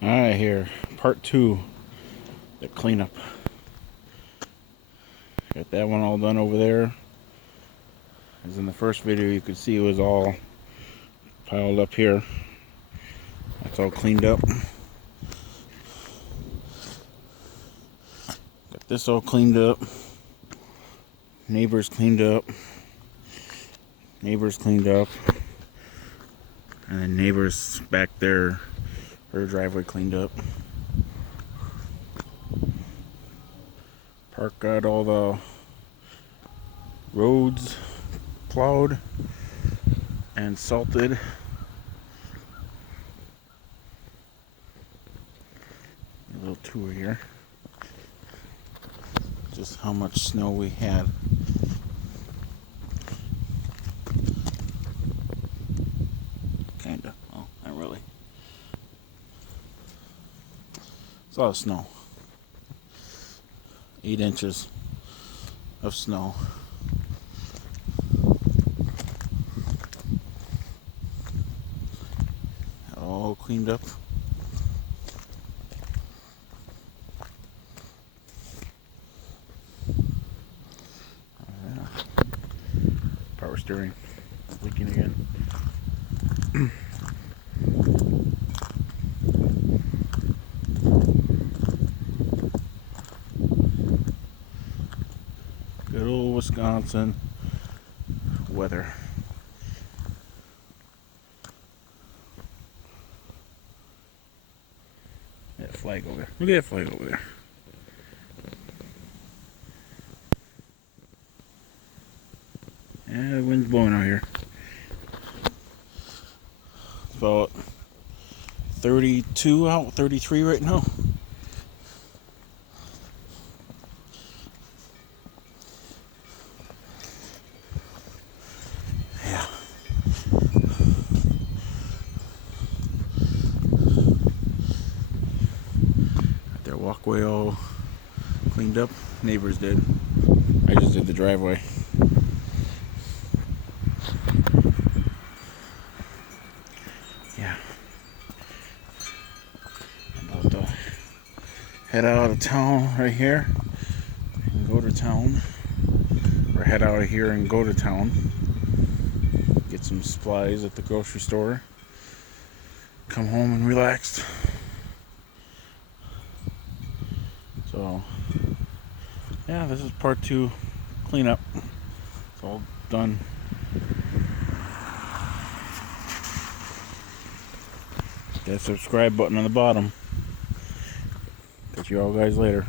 Alright, here, part 2, the cleanup. Got that one all done over there. As in the first video, you could see it was all piled up here. That's all cleaned up. Got this all cleaned up. Neighbors cleaned up. Neighbors cleaned up. And then neighbors back there, her driveway cleaned up. Park got all the roads plowed and salted. A little tour here. Just how much snow we had. Kinda. Well, not really. It's a lot of snow. 8 inches of snow. All cleaned up. Power steering leaking again. Good old Wisconsin weather. That flag over there. Look at that flag over there. Yeah, the wind's blowing out here. It's about 32 out, 33 right now. Yeah. Got their walkway all cleaned up. Neighbors did. I just did the driveway. Yeah. I'm about to head out of town right here and go to town. Or head out of here and go to town. Get some supplies at the grocery store. Come home and relax. So, yeah, this is part 2 cleanup. It's all done. That subscribe button on the bottom. Catch you all guys later.